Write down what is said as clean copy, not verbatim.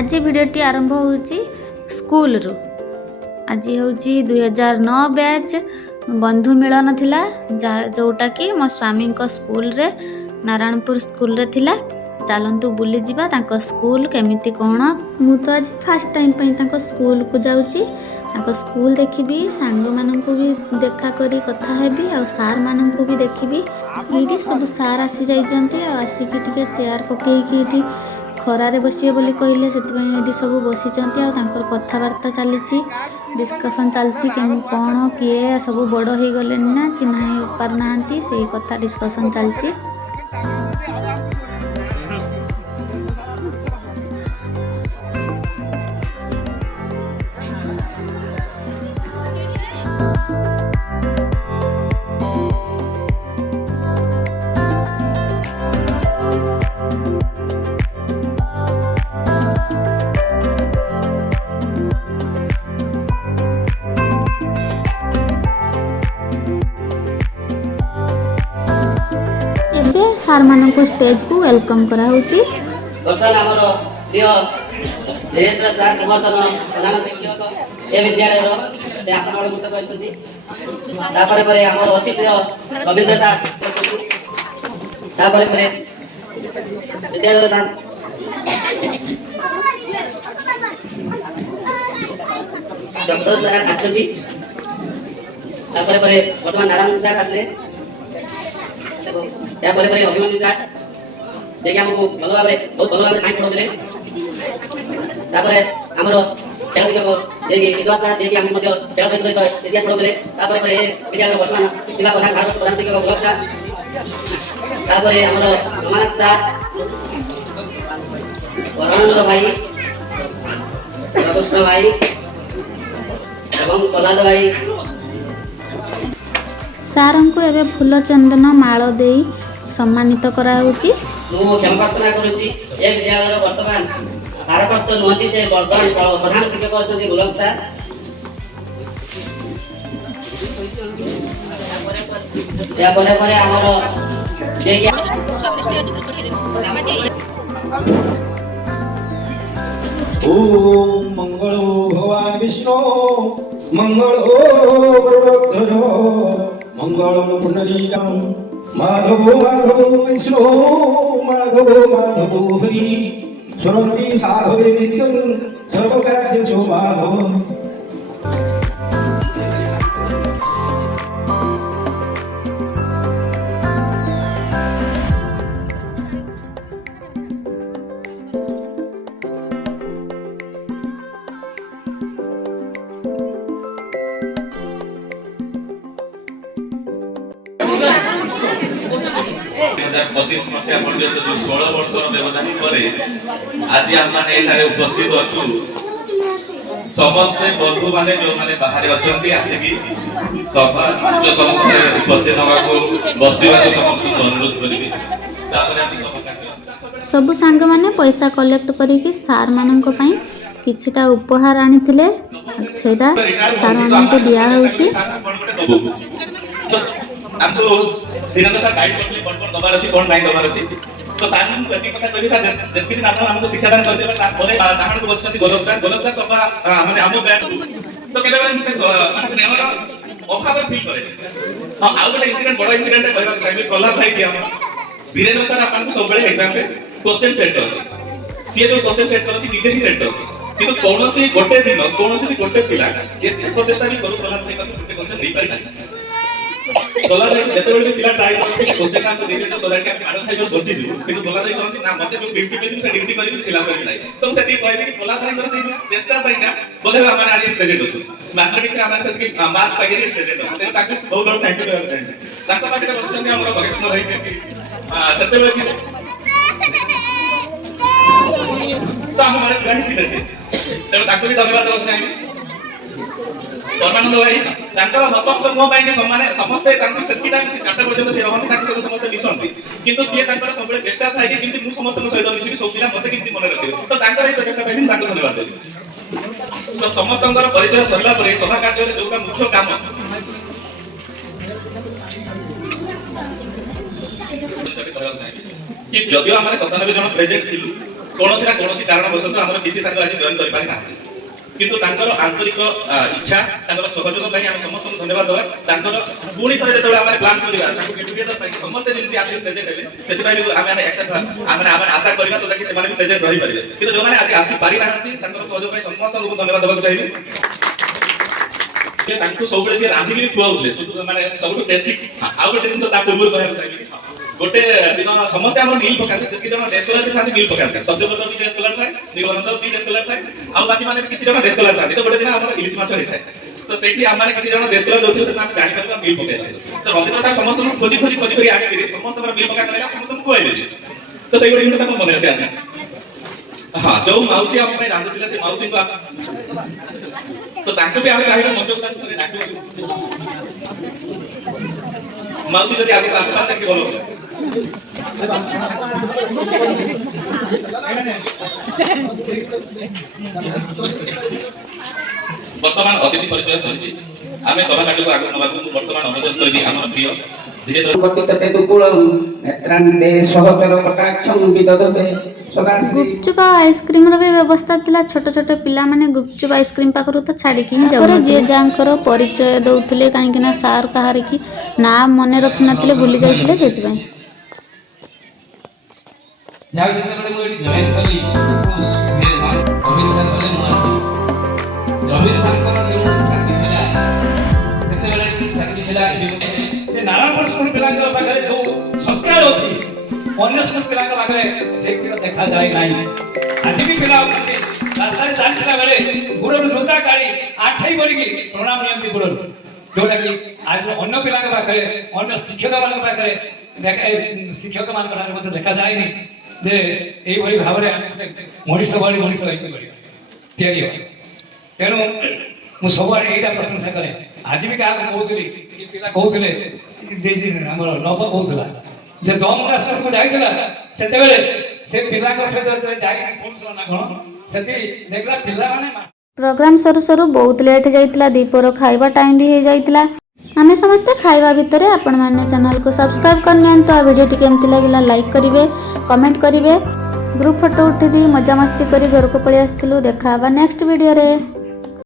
आज भिडियोटी आरंभ होची स्कूल रु। आज होची 2009 बैच बंधु मिलन थिला जोटा कि मो स्वामी को स्कूल रे नारायणपुर स्कूल रे थिला। चलतु बुली जिबा तांको स्कूल केमिति कोन। मु तो आज फर्स्ट टाइम पई तांको स्कूल को जाउची। तांको स्कूल देखिबी, सांग माननकु भी देखा करी कथा हेबी आ सार माननकु भी देखिबी। एठी सब सार आसी जाई जंती आसी कि टिके चेयर पकेई कि एठी खरारे बसिए बोली कहले सेतपई एठी सब बसिचंती आ तांकर कथावार्ता चलीची, डिस्कशन चलची केम कोन किए सब बड़ हे गले ना चिन्हा पार नांती सेही कथा डिस्कशन चलची। सार मान को स्टेज को वेलकम करा होची। बर्तमान हमरो प्रिय देवेंद्र सार प्रवर्तन प्रधान शिक्षक ए विद्यालय रो से आसन अलंकृत करछथि। तापर परे हमरो अति प्रिय रविंद्र सार तापर परे विद्यालय सार डॉक्टर सार आछथि। तापर परे वर्तमान नारायण सार आसले। या परे परे अभिमन्यु सार जे कि हमको भलो भाबरे बहुत भलो भाबरे साइंस पढौले। तापर हमरो खेल शिक्षक जे कि विद्वान सार जे कि हमको मध्य खेल शिक्षक इतिहास पढौले। तापर परे विद्यालय वर्तमान जिला प्रधान भारत प्रधान शिक्षक ब्लॉक सार। तापर हमरो रमानाथ सार वरुण भाई कृष्ण भाई एवं प्रहलाद भाई सार को एबे फूल चंदन माळ देई सम्मानित करा होची। मु क्षमाप्रार्थना करूची ए विद्यालय वर्तमान भारप्राप्त नुहति से वर्तमान प्रधान शिक्षक अछथि गुलाब सार। या परे परे हमरो जे कि ओम मंगलो भगवान विष्णु मंगलो गुरुधर मंगलम पुंडरीकं माधवो माधवो विष्णु माधवो माधवो हरि सुरंति साधवे नित्यं सर्वकार्येषु माधव। पच्चीस मसीहा पर्यंत जो 16 वर्ष व्यवधान करे आज हम माने एठारे उपस्थित अछु। समस्त बंधु माने जो माने बाहर अछंती आसे कि सभा जो समस्त उपस्थित होगा को बसिवा को समस्त अनुरोध करिबी। तापर हम सभा काट सब सांग माने पैसा कलेक्ट करी कि सार मानन को पई किछटा उपहार आनिथिले सेटा सार मानन को दिया होची। हमको धीरेन्द्र सर गाइड करले कोन दबार अछि कोन नाही दबार अछि। तो सार हम प्रति कथा कहि सर जति दिन आपण हमको शिक्षादान करते ता परे ताहण को बसति गोलक सर सभा माने हम बैठ तो केबे बेले विशेष माने नेवर अभाव फील करे। हां आउ बडा इंसिडेंट बडा इंसिडेंट कहबा चाहिए प्रहलाद भाई के हम धीरेन्द्र सर आपण को सब बेले एग्जाम पे क्वेश्चन सेट करते। सी जो क्वेश्चन सेट करती निजे ही सेट करते। किंतु कोनोसी गोटे दिन कोनोसी भी गोटे पिला जेते प्रचेष्टा भी करू प्रहलाद भाई का क्वेश्चन सही पारि नाही। बोला जाय जते बेले पिला ट्राई करते क्वेश्चन का देले तो सोलार के आडो खाइ जो बचि जु किंतु बोला जाय करती ना मते जो 50 पेज से ड्यूटी करी फिल करी नाही। तो सेठी कहबे कि बोला जाय कर से चेष्टा पाइ ना बोले हमारे आज प्रेजेंट अछि मैथमेटिक्स रे हमारे साथ की बात पाइ रे प्रेजेंट अछि। तो ताकि बहुत बहुत थैंक यू करते हैं। ताका पाटे बसचन के हमरा भगत भाई के सत्य बेले तो हमारे ग्रहित करते तो ताको भी धन्यवाद देना चाहिए। परमानंद भाई तांकर समस्त मो पाई के सम्मान समस्त तांकर सेति टाइम से 4 पर्यंत से रहन तांकर समस्त मिशन किंतु सिए तांकर सबले चेष्टा थाए कि किंतु मु समस्त सहित मिशी सब पिला मते किंतु मन रखे तो तांकर ए प्रचेष्टा पाई तांको धन्यवाद देबी। तो समस्तंकर परिचय सरला परे सभा कार्य रे जोका मुख्य काम कि जदिও हमारे 97 जन प्रेजेंट थिलु कौन कारणवश आम किसी साथ आज जॉइन कर पारि किंतु तांकर आंतरिक इच्छा तांकर सहयोग पई हम समस्त धन्यवाद देबा पुणी थरे जेतबे आमे प्लान करिबा तांको गेट टुगेदर पई समस्त जेंति आसी प्रेजेंट हेले सेति पई आमे एक्सेप्ट आमे आशा करिबा तो कि सेमाने प्रेजेंट रहि परिबे किंतु जो माने आज आसी पारि नाहंती तांकर सहयोग पई समस्त लोक धन्यवाद देबा चाहिए के तांको सबले के रांधी के खुआउले माने सबटु टेस्टी आउ गोटे दिन ता पूर्व कहबा चाहिए गोटे दिन समस्त आम नील पकाते जति जन ड्रेस कलर था नील पकाते सत्यव्रत भी ड्रेस कलर था निगमानंद भी ड्रेस कलर था आ बाकी माने किसी जन ड्रेस कलर था तो गोटे दिन हम इलिश माछ होई थाए तो सेठी हम माने किसी जन ड्रेस कलर होथि से हम जानि करबा नील पकाते तो रविंद्र साहब समस्त खोजी खोजी आगे दिले समस्त नील पका करला समस्त कोइ देले तो सही गोटे दिन मन आते आते हां जो मौसी हम पे रांधु थिला से मौसी को तो तांको भी आगे चाहिए मंच को डाकियो मौसी जदि आगे आसपा से कि बोलो वर्तमान अतिथि परिचय सरिछि आमे सभा काटको आगु नबाकु वर्तमान अनुरोध करबी हमर प्रिय धीरे कटितते दुकुलम नेत्रान्ते सहतर कटाक्षं विददते सदाश्री गुपचुप आइसक्रीम रो भी व्यवस्था थिला छोट छोट पिला माने गुपचुप आइसक्रीम पाखरु तो छाड़ी कि जाऊ जे जांकर परिचय दउथले काहे कि ना सार कहार की ना मने रखि नथिले भूली जाइथिले सेति पई जाउ जते बडे को एटी जॉइन करी मेरे नाम अमित सर बोले मो आसी रवि शंकर ने साथी थिला जते बडे साथी थिला ए नारायणपुर स्कूल पिलांकर पाखरे जो संस्कार अछि अन्य स्कूल पिलांकर पाखरे से देखा जाय नाही आज भी पिला होते रास्ताରେ ଚାଲିଥିଲା ବେଳେ ଗୁଡ଼ରୁ ଜୋତା କାଢି ଆଠେଇ ପଡ଼ିକି ପ୍ରଣାମ ନିଅନ୍ତି ଗୁଡ଼ରୁ ଯୋଉଟା କି ଆଜି ଅନ୍ୟ ପିଲାଙ୍କ ପାଖରେ ଅନ୍ୟ ଶିକ୍ଷକମାନଙ୍କ ପାଖରେ ଶିକ୍ଷକମାନଙ୍କ ଠାରୁ ମଧ୍ୟ ଦେଖାଯାଏନି ଯେ ଏଇଭଳି ଭାବରେ ଆମେ ଗୋଟେ ମଣିଷ ଭଳି ମଣିଷ ହେଇପାରିବା ତିଆରି ହେବ ତେଣୁ ମୁଁ ସବୁଆଡ଼େ ଏଇଟା ପ୍ରଶଂସା କରେ ଆଜି ବି କାହାକୁ କହୁଥିଲି କି ପିଲା କହୁଥିଲେ ଯେ ଆମର ନବ କହୁଥିଲା ଯେ ଦମ କ୍ଲାସକୁ ଯାଇଥିଲା ସେତେବେଳେ ସେ ପିଲାଙ୍କ ସହିତ ଯାଇ ପଢ଼ୁଥିଲା ନା କ'ଣ ସେଠି ଦେଖିଲା ପିଲାମାନେ प्रोग्राम सरू सरू बहुत लेट जाइतिला दीपर खाइबा टाइम भी हो जाइतिला आमे समस्ते खाइबा भितरे आपण माने चैनल को सब्सक्राइब करनियन तो वीडियो टी केमति लागिला लाइक करिवे कमेंट करिवे ग्रुप फोटो उठी दी मजा मस्ती करी घर को पळि आस्तिलु देखा बा नेक्स्ट वीडियो रे।